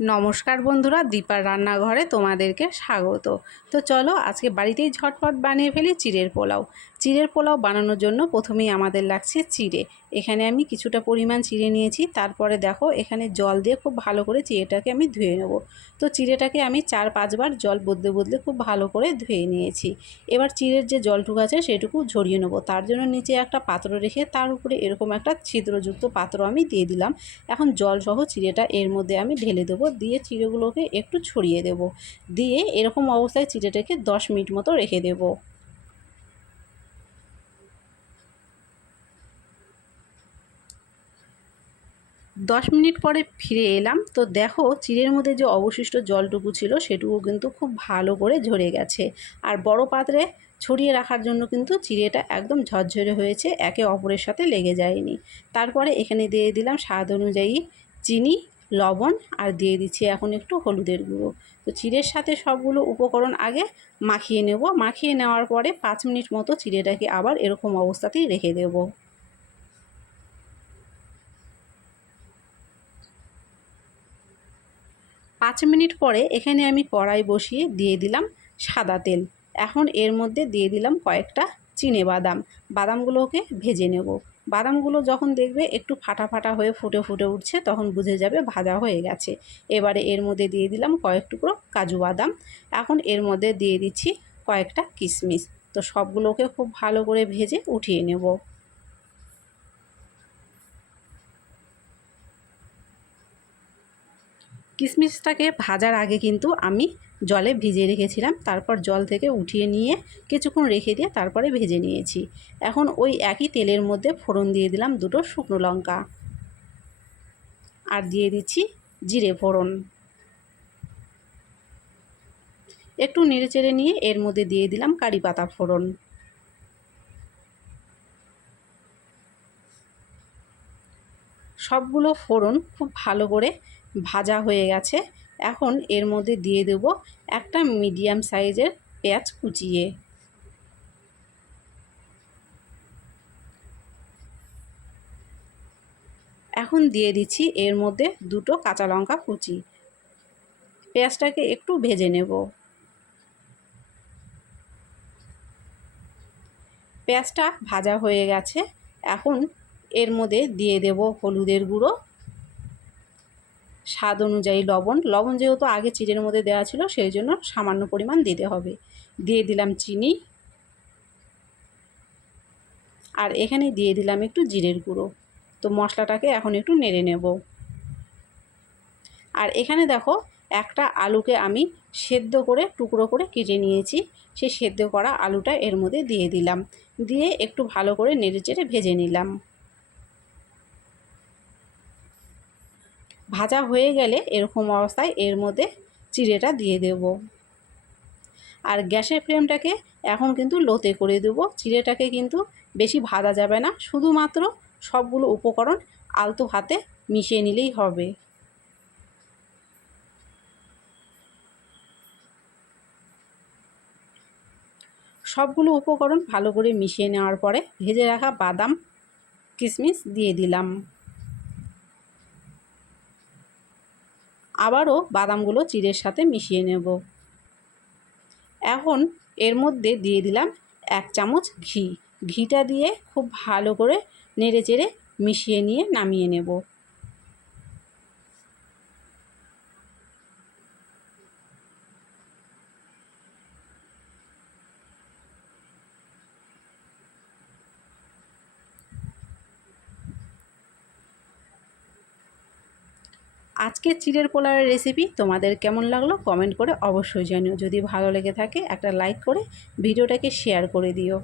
নমস্কার বন্ধুরা, দীপার রান্নাঘরে তোমাদেরকে স্বাগত। তো চলো আজকে বাড়িতেই ঝটপট বানিয়ে ফেলি চিড়ের পোলাও। চিড়ের পোলাও বানানোর জন্য প্রথমেই আমাদের লাগছে চিড়ে। এখানে আমি কিছুটা পরিমাণ চিড়ে নিয়েছি। তারপরে দেখো এখানে জল দিয়ে খুব ভালো করে চিড়েটাকে আমি ধুয়ে নেব। তো চিড়েটাকে আমি 4-5 বার জল বদলে বদলে খুব ভালো করে ধুয়ে নিয়েছি। এবার চিড়ের যে জলটুকু আছে সেটুকু ঝরিয়ে নেব। তার জন্য নিচে একটা পাত্র রেখে তার উপরে এরকম একটা ছিদ্রযুক্ত পাত্র আমি দিয়ে দিলাম। এখন জল সহ চিড়েটা এর মধ্যে আমি ঢেলে দেবো, দিয়ে চিড়েগুলোকে একটু ছড়িয়ে দেব, দিয়ে এরকম অবস্থায় চিড়েটাকে 10 মিনিট মতো রেখে দেব। 10 মিনিট পরে ফিরে এলাম। তো দেখো চিড়ের মধ্যে যে অবশিষ্ট জলটুকু ছিল সেটুকু কিন্তু খুব ভালো করে ঝরে গেছে। আর বড় পাত্রে ছড়িয়ে রাখার জন্য কিন্তু চিড়েটা একদম ঝরঝরে হয়েছে, একে অপরের সাথে লেগে যায়নি। তারপরে এখানে দিয়ে দিলাম স্বাদ অনুযায়ী চিনি, লবণ, আর দিয়ে দিচ্ছি এখন একটু হলুদের গুঁড়ো। তো চিড়ের সাথে সবগুলো উপকরণ আগে মাখিয়ে নেব। মাখিয়ে নেওয়ার পরে 5 মিনিট মতো চিড়েটাকে আবার এরকম অবস্থাতেই রেখে দেব। 5 মিনিট পরে এখানে আমি কড়াই বসিয়ে দিয়ে দিলাম সাদা তেল। এখন এর মধ্যে দিয়ে দিলাম কয়েকটা বাদাম। বাদামগুলোকে ভেজে নেব। বাদামগুলো যখন দেখবে একটু ফাটা ফাটা হয়ে ফুটে ফুটে উঠছে তখন বুঝে যাবে ভাজা হয়ে গেছে। এবারে এর মধ্যে দিয়ে দিলাম কয়েক টুকরো কাজু বাদাম। এখন এর মধ্যে দিয়ে দিচ্ছি কয়েকটা কিশমিশ। তো সবগুলোকে খুব ভালো করে ভেজে উঠিয়ে নেব। কিশমিশটাকে ভাজার আগে কিন্তু আমি জলে ভিজিয়ে রেখেছিলাম, তারপর জল থেকে উঠিয়ে নিয়ে কিছুক্ষণ রেখে দিয়ে তারপরে ভেজে নিয়েছি। এখন ওই একই তেলের মধ্যে ফোড়ন দিয়ে দিলাম 2টো শুকনো লঙ্কা, আর দিয়ে দিচ্ছি জিরে ফোড়ন। একটু নেড়েচেড়ে নিয়ে এর মধ্যে দিয়ে দিলাম কারি পাতা ফোড়ন। সবগুলো ফোড়ন খুব ভালো করে ভাজা হয়ে গেছে। এখন এর মধ্যে দিয়ে দেব একটা মিডিয়াম সাইজের পেঁয়াজ কুচিয়ে। এখন দিয়ে দিচ্ছি এর মধ্যে 2টো কাঁচা লঙ্কা কুচি। পেঁয়াজটাকে একটু ভেজে নেব। পেঁয়াজটা ভাজা হয়ে গেছে। এখন এর মধ্যে দিয়ে দেব হলুদের গুঁড়ো, স্বাদ অনুযায়ী লবণ। লবণ যেহেতু আগে চিড়ের মধ্যে দেওয়া ছিল সেই জন্য সামান্য পরিমাণ দিতে হবে। দিয়ে দিলাম চিনি, আর এখানে দিয়ে দিলাম একটু জিরের গুঁড়ো। তো মশলাটাকে এখন একটু নেড়ে নেব। আর এখানে দেখো একটা আলুকে আমি সেদ্ধ করে টুকরো করে কেটে নিয়েছি। সেই সেদ্ধ করা আলুটা এর মধ্যে দিয়ে দিলাম, দিয়ে একটু ভালো করে নেড়েচেড়ে ভেজে নিলাম। ভাজা হয়ে গেলে এরকম অবস্থায় এর মধ্যে চিড়েটা দিয়ে দেব। আর গ্যাসের ফ্লেমটাকে এখন কিন্তু লোতে করে দেবো। চিড়েটাকে কিন্তু বেশি ভাজা যাবে না, শুধুমাত্র সবগুলো উপকরণ আলতো হাতে মিশিয়ে নিলেই হবে। সবগুলো উপকরণ ভালো করে মিশিয়ে নেওয়ার পরে ভেজে রাখা বাদাম, কিশমিশ দিয়ে দিলাম। আবারও বাদামগুলো চিড়ের সাথে মিশিয়ে নেব। এখন এর মধ্যে দিয়ে দিলাম 1 চামচ ঘি। ঘিটা দিয়ে খুব ভালো করে নেড়েচেড়ে মিশিয়ে নিয়ে নামিয়ে নেব। আজকের চিড়ের পোলাওয়ের রেসিপি তোমাদের কেমন লাগলো কমেন্ট করে অবশ্যই জানিও। যদি ভালো লেগে থাকে একটা লাইক করে ভিডিওটাকে শেয়ার করে দিও।